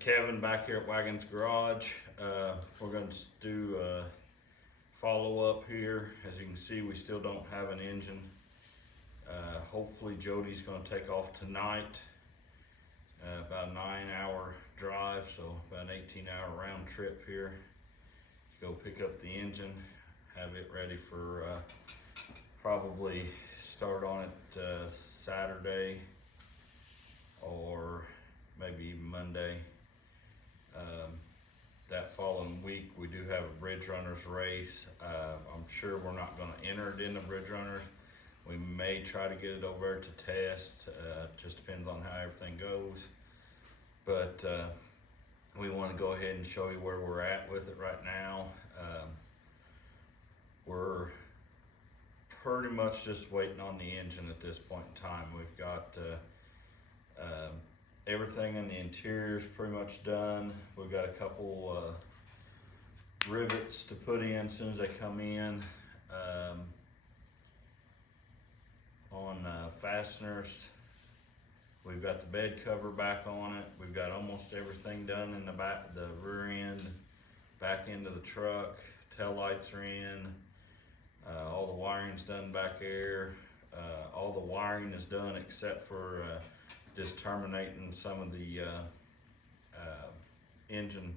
Kevin back here at Wagons Garage. We're going to do a follow-up here. As you can see, we still don't have an engine. Hopefully Jody's going to take off tonight. About a 9-hour drive, so about an 18-hour round trip here. Go pick up the engine, have it ready for probably start on it Saturday or maybe even Monday. That following week we do have a Bridge Runners race. I'm sure we're not going to enter it in the Bridge Runners. We may try to get it over to test. Just depends on how everything goes. But we want to go ahead and show you where we're at with it right now. We're pretty much just waiting on the engine at this point in time. We've got everything in the interior is pretty much done. We've got a couple rivets to put in as soon as they come in. On fasteners, we've got the bed cover back on it. We've got almost everything done in the back, the rear end, back end of the truck. Tail lights are in. All the wiring's done back there. All the wiring is done except for just terminating some of the engine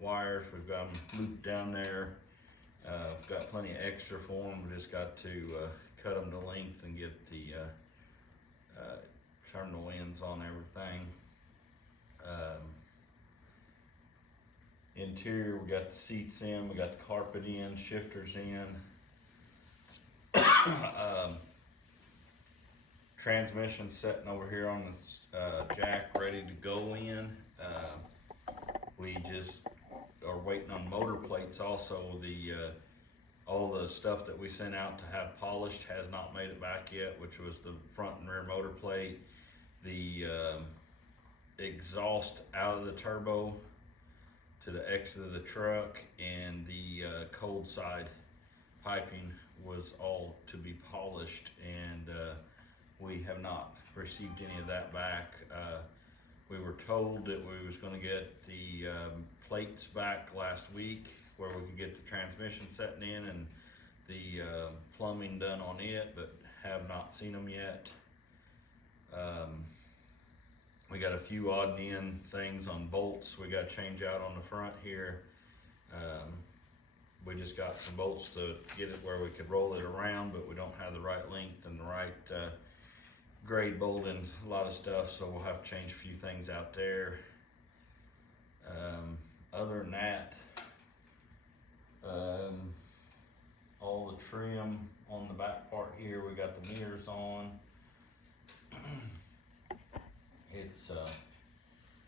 wires. We've got them looped down there. We've got plenty of extra for them. We just got to cut them to length and get the terminal ends on everything. Interior, we got the seats in, we got the carpet in, shifters in. Transmission sitting over here on the jack ready to go in. We just are waiting on motor plates also. All the stuff that we sent out to have polished has not made it back yet, which was the front and rear motor plate, the exhaust out of the turbo to the exit of the truck, and the cold side piping was all to be polished, and we have not received any of that back. We were told that we was going to get the plates back last week, where we could get the transmission setting in and the plumbing done on it, but have not seen them yet. We got a few odd and end things on bolts we got to change out on the front here. We just got some bolts to get it where we could roll it around, but we don't have the right length and the right grade bolting, a lot of stuff, so we'll have to change a few things out there. Other than that, all the trim on the back part here, we got the mirrors on. It's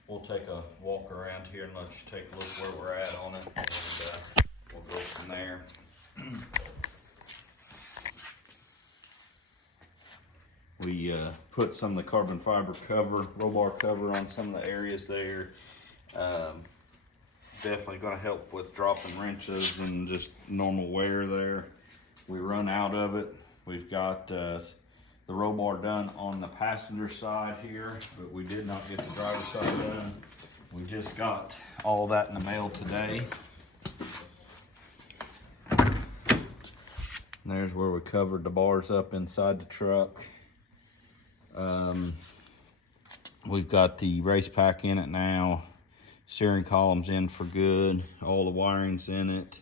we'll take a walk around here and let you take a look where we're at on it, and we'll go from there. We put some of the carbon fiber cover, roll bar cover on some of the areas there. Definitely going to help with dropping wrenches and just normal wear there. We run out of it. We've got the roll bar done on the passenger side here, but we did not get the driver's side done. We just got all that in the mail today. And there's where we covered the bars up inside the truck. We've got the race pack in it now. Steering column's in for good. All the wiring's in it.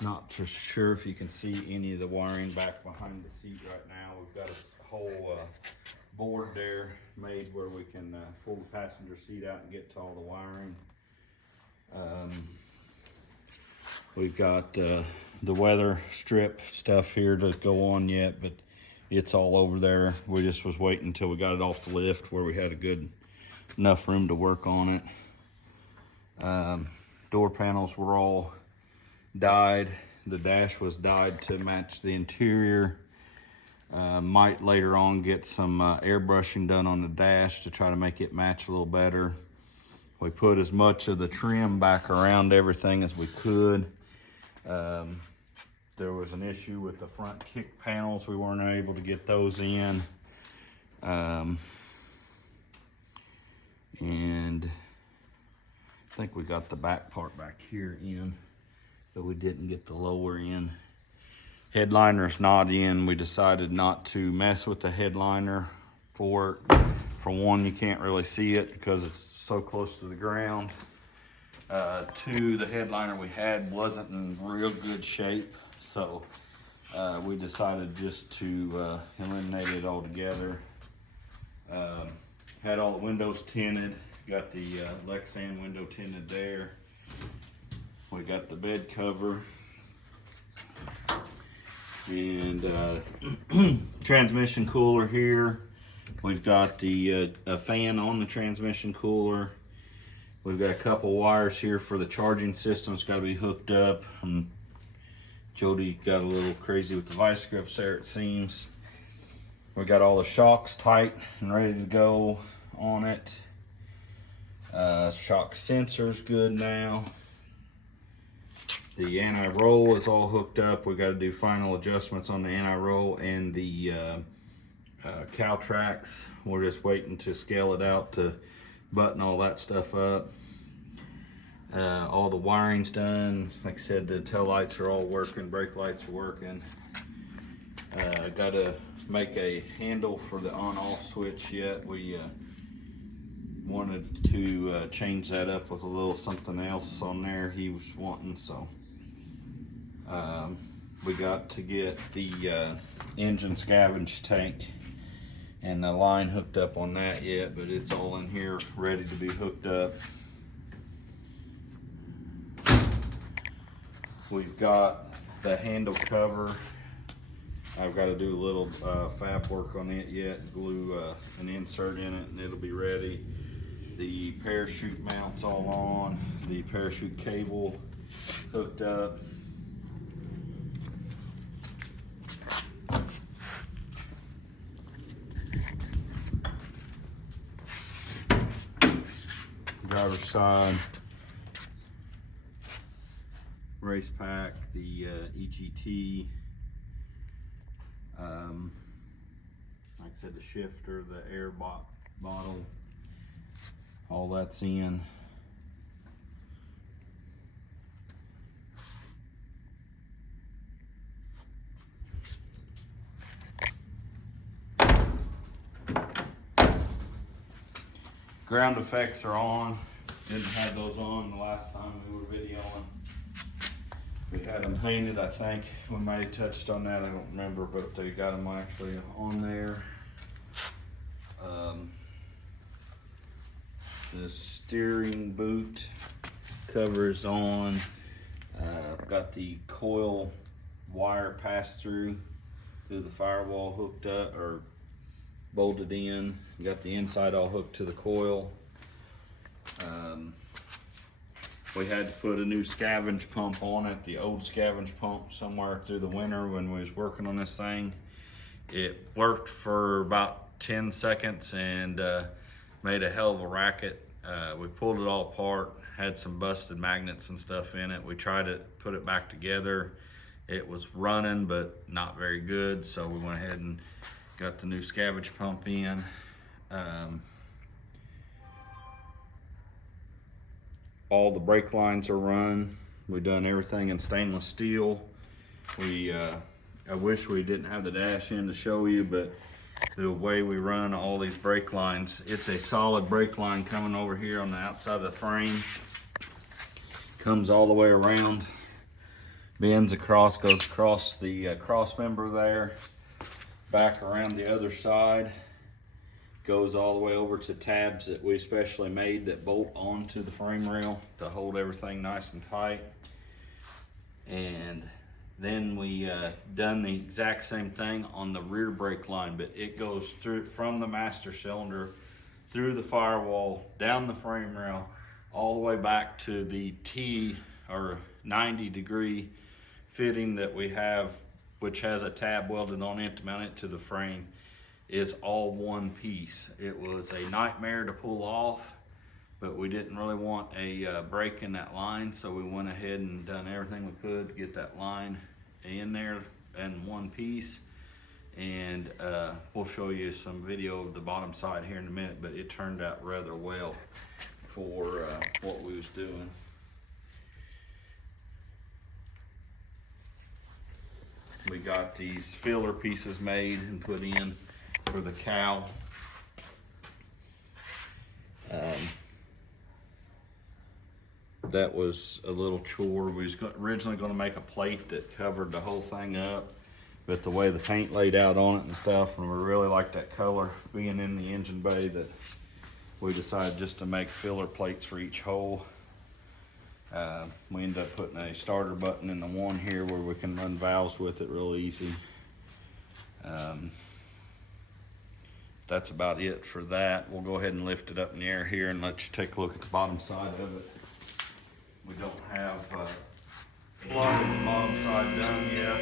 Not for sure if you can see any of the wiring back behind the seat right now. We've got a whole board there made where we can pull the passenger seat out and get to all the wiring. We've got the weather strip stuff here to go on yet, but it's all over there. We just was waiting until we got it off the lift where we had a good enough room to work on it. Door panels were all dyed. The dash was dyed to match the interior. Might later on get some airbrushing done on the dash to try to make it match a little better. We put as much of the trim back around everything as we could. There was an issue with the front kick panels. We weren't able to get those in. And I think we got the back part back here in, but we didn't get the lower end. Headliner's not in. We decided not to mess with the headliner for it. For one, you can't really see it because it's so close to the ground. Two, the headliner we had wasn't in real good shape, so we decided just to eliminate it altogether. Had all the windows tinted, got the Lexan window tinted there. We got the bed cover and transmission cooler here. We've got the a fan on the transmission cooler. We've got a couple wires here for the charging system. It's got to be hooked up. Jody got a little crazy with the vice grips there, it seems. We got all the shocks tight and ready to go on it. Shock sensor's good now. The anti-roll is all hooked up. We got to do final adjustments on the anti-roll and the cow tracks. We're just waiting to scale it out to button all that stuff up. All the wiring's done. Like I said, the tail lights are all working, brake lights are working. Got to make a handle for the on-off switch yet. We wanted to change that up with a little something else on there he was wanting, so we got to get the engine scavenge tank and the line hooked up on that yet, but it's all in here ready to be hooked up. We've got the handle cover. I've got to do a little fab work on it yet, glue an insert in it and it'll be ready. The parachute mounts all on, the parachute cable hooked up. Driver's side, race pack, the EGT, like I said, the shifter, the air bottle, all that's in. Ground effects are on. Didn't have those on the last time we were videoing. We had them painted, I think. We might have touched on that, I don't remember, but they got them actually on there. The steering boot cover is on. I've got the coil wire pass through the firewall hooked up or bolted in. Got the inside all hooked to the coil. We had to put a new scavenge pump on it. The old scavenge pump somewhere through the winter when we was working on this thing. It worked for about 10 seconds and made a hell of a racket. We pulled it all apart, had some busted magnets and stuff in it. We tried to put it back together. It was running, but not very good. So we went ahead and got the new scavenge pump in. All the brake lines are run. We've done everything in stainless steel. I wish we didn't have the dash in to show you, but the way we run all these brake lines, it's a solid brake line coming over here on the outside of the frame. Comes all the way around, bends across, goes across the cross member there, back around the other side, goes all the way over to tabs that we specially made that bolt onto the frame rail to hold everything nice and tight. And then we done the exact same thing on the rear brake line, but it goes through from the master cylinder through the firewall, down the frame rail, all the way back to the T or 90-degree fitting that we have, which has a tab welded on it to mount it to the frame. Is all one piece. It was a nightmare to pull off, but we didn't really want a break in that line, so we went ahead and done everything we could to get that line in there in one piece. and we'll show you some video of the bottom side here in a minute, but it turned out rather well for what we was doing. We got these filler pieces made and put in for the cow. That was a little chore. We was originally going to make a plate that covered the whole thing up, but the way the paint laid out on it and stuff, and we really liked that color being in the engine bay, that we decided just to make filler plates for each hole. We ended up putting a starter button in the one here where we can run valves with it real easy. That's about it for that. We'll go ahead and lift it up in the air here and let you take a look at the bottom side of it. We don't have a lot of the bottom side done yet.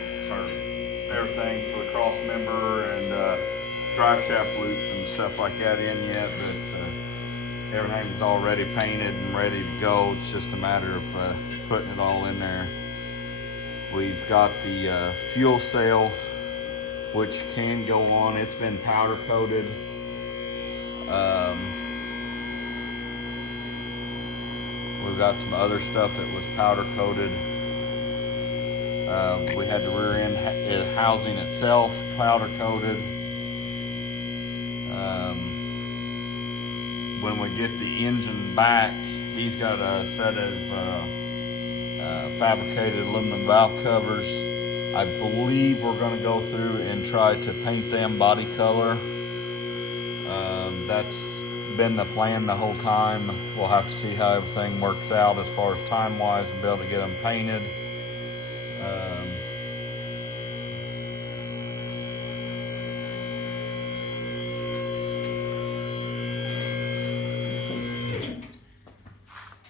Everything for the cross member and drive shaft loop and stuff like that in yet, but everything's already painted and ready to go. It's just a matter of putting it all in there. We've got the fuel cell, which can go on. It's been powder coated. We've got some other stuff that was powder coated. We had the rear end housing itself powder coated. When we get the engine back, he's got a set of fabricated aluminum valve covers. I believe we're going to go through and try to paint them body color. That's been the plan the whole time. We'll have to see how everything works out as far as time wise and be able to get them painted.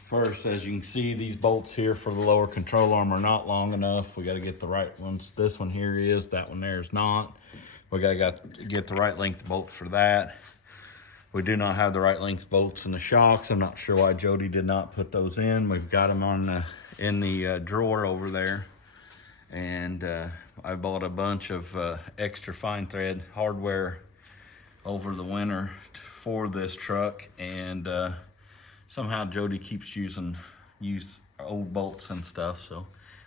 First, as you can see, these bolts here for the lower control arm are not long enough. We got to get the right ones. This one here is, that one there is not. We got to get the right length bolt for that. We do not have the right length bolts in the shocks. I'm not sure why Jody did not put those in. We've got them on in the drawer over there. And I bought a bunch of extra fine thread hardware over the winter for this truck, and somehow Jody keeps using old bolts and stuff, so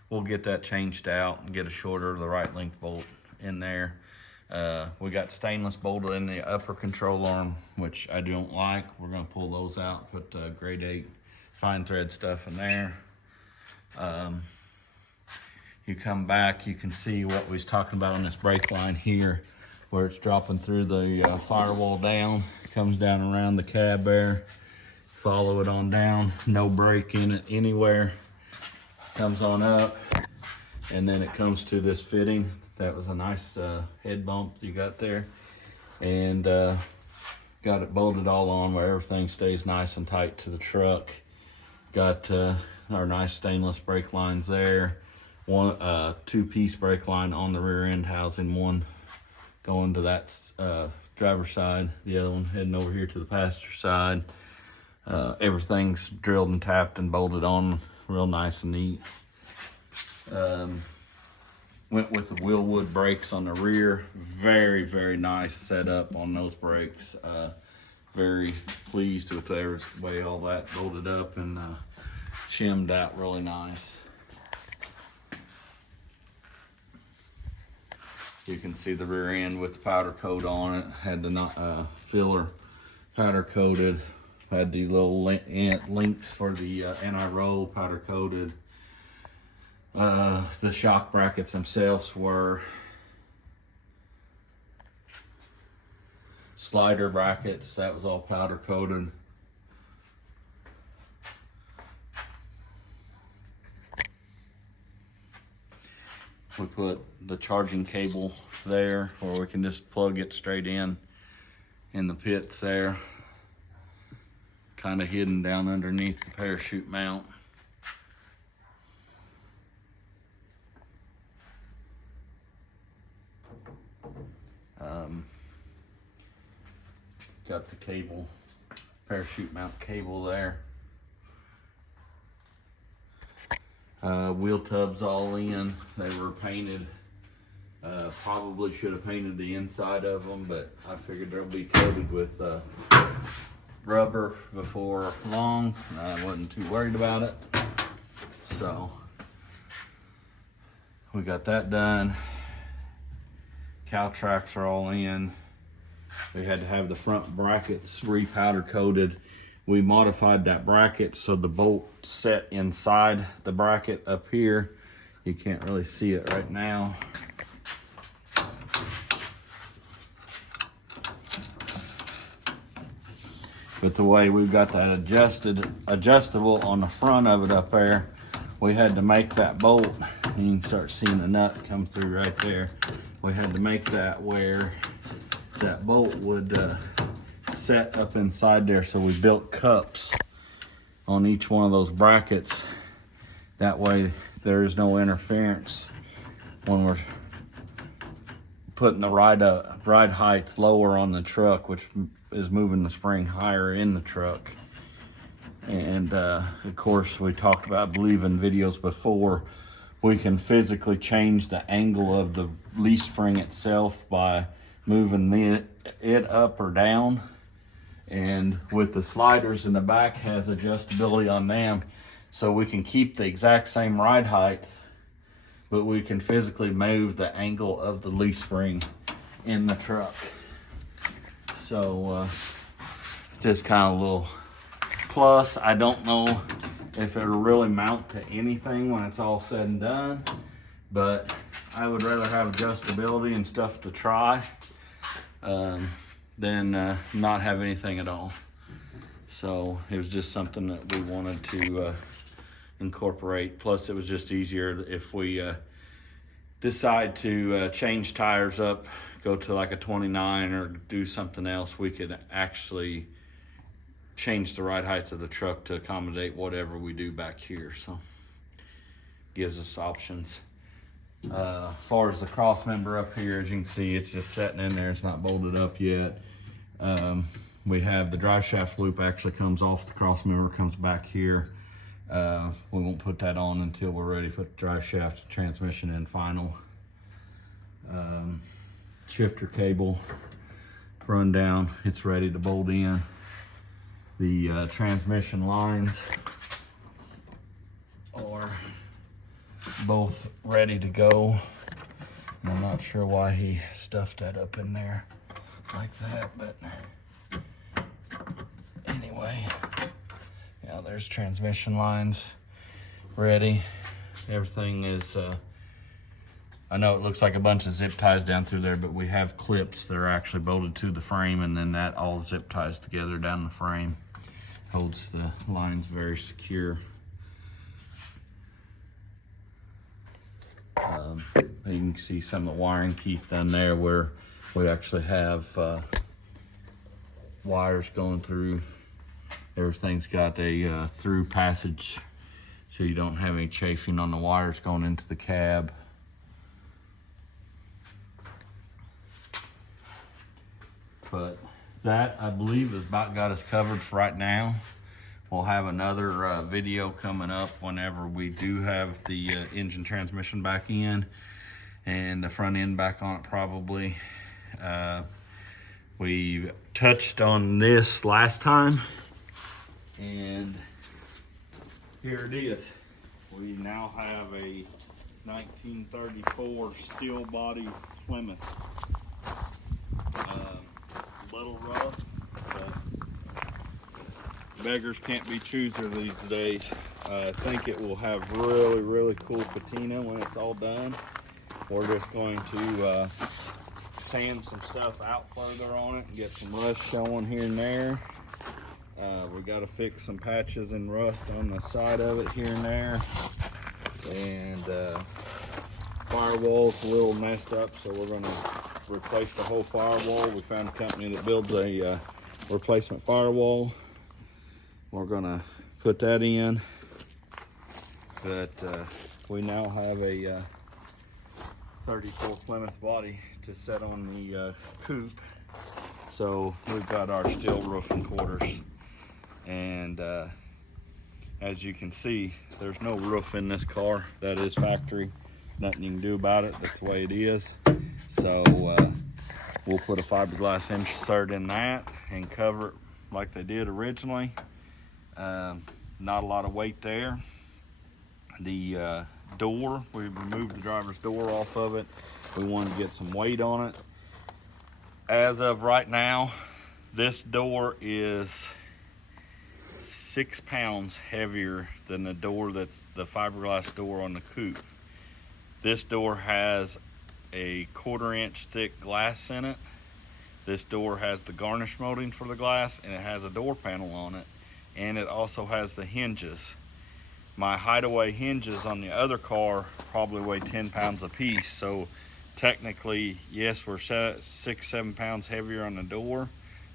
we'll get that changed out and get a shorter, the right length bolt in there. We got stainless bolted in the upper control arm, which I don't like. We're going to pull those out, put grade 8 fine thread stuff in there. You come back, you can see what we was talking about on this brake line here, where it's dropping through the firewall down. It comes down around the cab there. Follow it on down, no break in it anywhere. Comes on up, and then it comes to this fitting. That was a nice head bump you got there, and got it bolted all on where everything stays nice and tight to the truck. Got our nice stainless brake lines there. One two-piece brake line on the rear end housing, one going to that driver's side, the other one heading over here to the passenger side. Everything's drilled and tapped and bolted on real nice and neat. Went with the Willwood brakes on the rear. Very, very nice setup on those brakes. Very pleased with the way all that bolted up and shimmed out really nice. You can see the rear end with the powder coat on it. Had the filler powder coated. Had the little links for the NI-roll powder coated. The shock brackets themselves were slider brackets. That was all powder coated. We put the charging cable there where we can just plug it straight in the pits there. Kind of hidden down underneath the parachute mount. Got the cable, parachute mount cable there. Wheel tubs all in. They were painted Probably should have painted the inside of them, but I figured they'll be coated with rubber before long. I wasn't too worried about it. So we got that done. Cow tracks are all in. We had to have the front brackets re-powder coated. We modified that bracket so the bolt set inside the bracket up here. You can't really see it right now. But the way we've got that adjustable on the front of it up there, we had to make that bolt, and you can start seeing the nut come through right there. We had to make that where that bolt would set up inside there. So we built cups on each one of those brackets. That way there is no interference when we're putting the ride height lower on the truck, which is moving the spring higher in the truck. And of course, we talked about, I believe in videos before, we can physically change the angle of the leaf spring itself by moving it up or down. And with the sliders in the back, has adjustability on them, so we can keep the exact same ride height, but we can physically move the angle of the leaf spring in the truck. So it's just kind of a little plus. I don't know if it'll really mount to anything when it's all said and done, but I would rather have adjustability and stuff to try than not have anything at all. So it was just something that we wanted to incorporate. Plus it was just easier if we decide to change tires up, go to like a 29 or do something else, we could actually change the ride height of the truck to accommodate whatever we do back here. So gives us options. As far as the cross member up here, as you can see, it's just sitting in there. It's not bolted up yet. We have the drive shaft loop actually comes off the cross member, comes back here. We won't put that on until we're ready for the drive shaft, transmission, and final. Shifter cable run down, it's ready to bolt in. The transmission lines are both ready to go. I'm not sure why he stuffed that up in there like that, but anyway, yeah, there's transmission lines ready. Everything is I know it looks like a bunch of zip ties down through there, but we have clips that are actually bolted to the frame, and then that all zip ties together down the frame. Holds the lines very secure. You can see some of the wiring teeth down there where we actually have wires going through. Everything's got a through passage, so you don't have any chafing on the wires going into the cab. But that, I believe, has about got us covered for right now. We'll have another video coming up whenever we do have the engine transmission back in and the front end back on it probably. We touched on this last time, and here it is. We now have a 1934 steel body Plymouth. Little rough, but beggars can't be choosers these days. I think it will have really cool patina when it's all done. We're just going to sand some stuff out further on it and get some rust showing here and there. We got to fix some patches and rust on the side of it here and there, and firewall's a little messed up, so we're going to replace the whole firewall. We found a company that builds a replacement firewall. We're gonna put that in, but we now have a 34 Plymouth body to set on the coupe. So we've got our steel roofing quarters, and as you can see, there's no roof in this car. That is factory. nothing you can do about it. That's the way it is. So we'll put a fiberglass insert in that and cover it like they did originally. Not a lot of weight there. The door, we removed the driver's door off of it. We wanted to get some weight on it. As of right now, this door is 6 pounds heavier than the door that's the fiberglass door on the coupe. This door has a 1/4 inch thick glass in it. This door has the garnish molding for the glass, and it has a door panel on it, and it also has the hinges. My Hideaway hinges on the other car probably weigh 10 pounds a piece, so technically, yes, we're 6-7 pounds heavier on the door,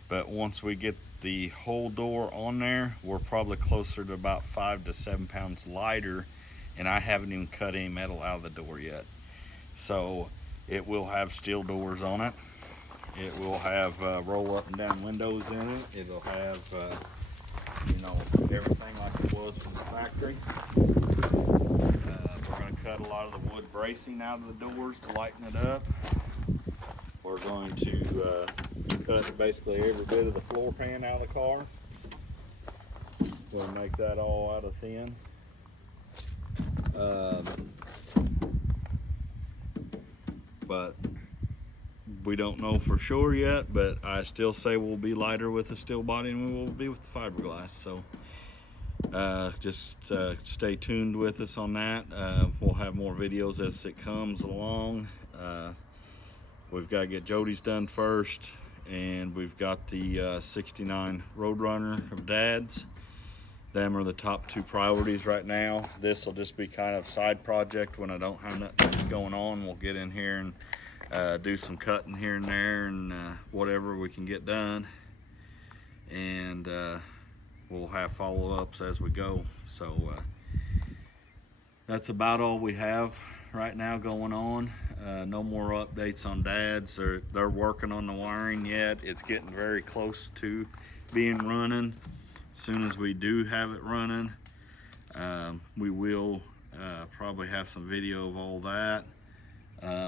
but once we get the whole door on there, we're probably closer to about 5 to 7 pounds lighter, and I haven't even cut any metal out of the door yet. So it will have steel doors on it. It will have roll up and down windows in it. It'll have everything like it was from the factory. We're going to cut a lot of the wood bracing out of the doors to lighten it up. We're going to cut basically every bit of the floor pan out of the car. We'll make that all out of thin. But we don't know for sure yet, but I still say we'll be lighter with the steel body than we will be with the fiberglass. So just stay tuned with us on that. We'll have more videos as it comes along. We've got to get Jody's done first, and we've got the 69 Roadrunner of Dad's. Them are the top 2 priorities right now. This will just be kind of side project when I don't have nothing going on. We'll get in here and do some cutting here and there, and whatever we can get done, and we'll have follow-ups as we go. So that's about all we have right now going on. No more updates on Dad's. They're working on the wiring yet. It's getting very close to being running. As soon as we do have it running, we will probably have some video of all that.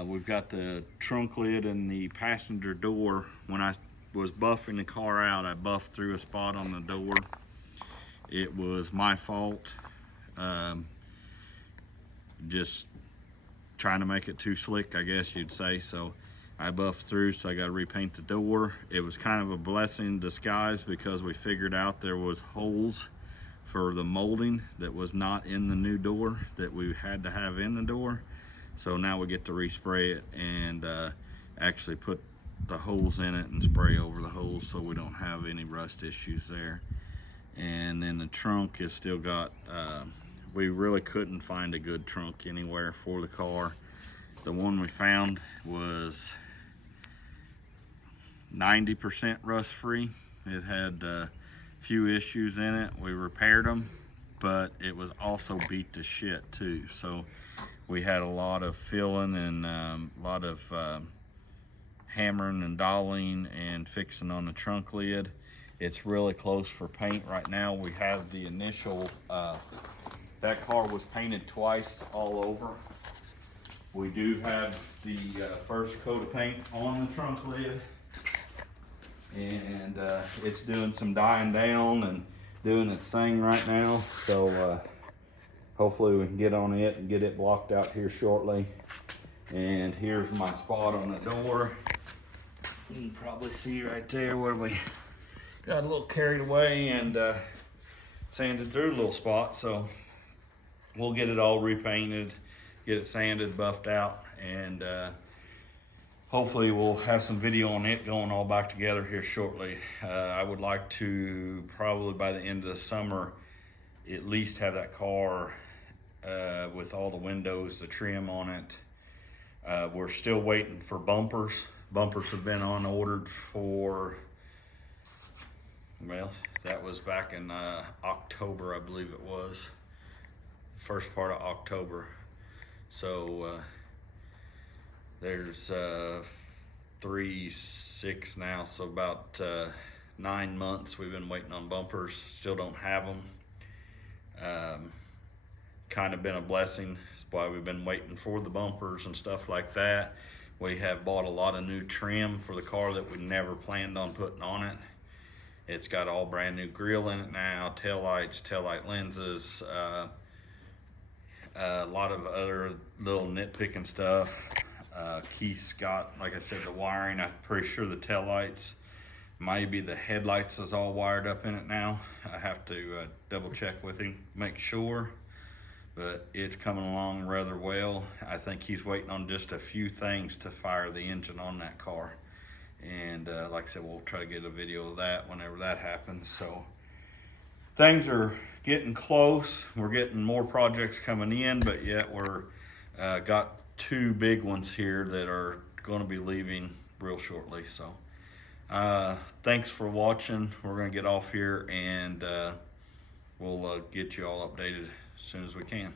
We've got the trunk lid and the passenger door. When I was buffing the car out, I buffed through a spot on the door. It was my fault. Just trying to make it too slick, I guess you'd say. So I buffed through, so I got to repaint the door. It was kind of a blessing in disguise because we figured out there was holes for the molding that was not in the new door that we had to have in the door. So now we get to respray it and actually put the holes in it and spray over the holes so we don't have any rust issues there. And then the trunk is still got, we really couldn't find a good trunk anywhere for the car. The one we found was 90% rust free. It had a few issues in it. We repaired them, but it was also beat to shit too. So we had a lot of filling and a lot of hammering and doling and fixing on the trunk lid. It's really close for paint right now. We have the initial, that car was painted twice all over. We do have the first coat of paint on the trunk lid, and it's doing some dying down and doing its thing right now. So hopefully we can get on it and get it blocked out here shortly. And here's my spot on the door. You can probably see right there where we got a little carried away and sanded through a little spot. So we'll get it all repainted, get it sanded, buffed out, and hopefully we'll have some video on it going all back together here shortly. I would like to probably by the end of the summer at least have that car with all the windows, the trim on it. We're still waiting for bumpers. Bumpers have been on ordered for, well, that was back in October, I believe it was. First part of October. So there's 3-6 now, so about 9 months we've been waiting on bumpers. Still don't have them. kind of been a blessing. That's why we've been waiting for the bumpers and stuff like that. We have bought a lot of new trim for the car that we never planned on putting on it. It's got all brand new grill in it now, tail lights, tail light lenses, a lot of other little nitpicking stuff. Keith's got, like I said, the wiring. I'm pretty sure the tail lights, maybe the headlights is all wired up in it now. I have to double check with him, make sure. But it's coming along rather well. I think he's waiting on just a few things to fire the engine on that car. And like I said, we'll try to get a video of that whenever that happens. So things are getting close. We're getting more projects coming in, but yet we're got two big ones here that are going to be leaving real shortly. So thanks for watching. We're going to get off here, and we'll get you all updated as soon as we can.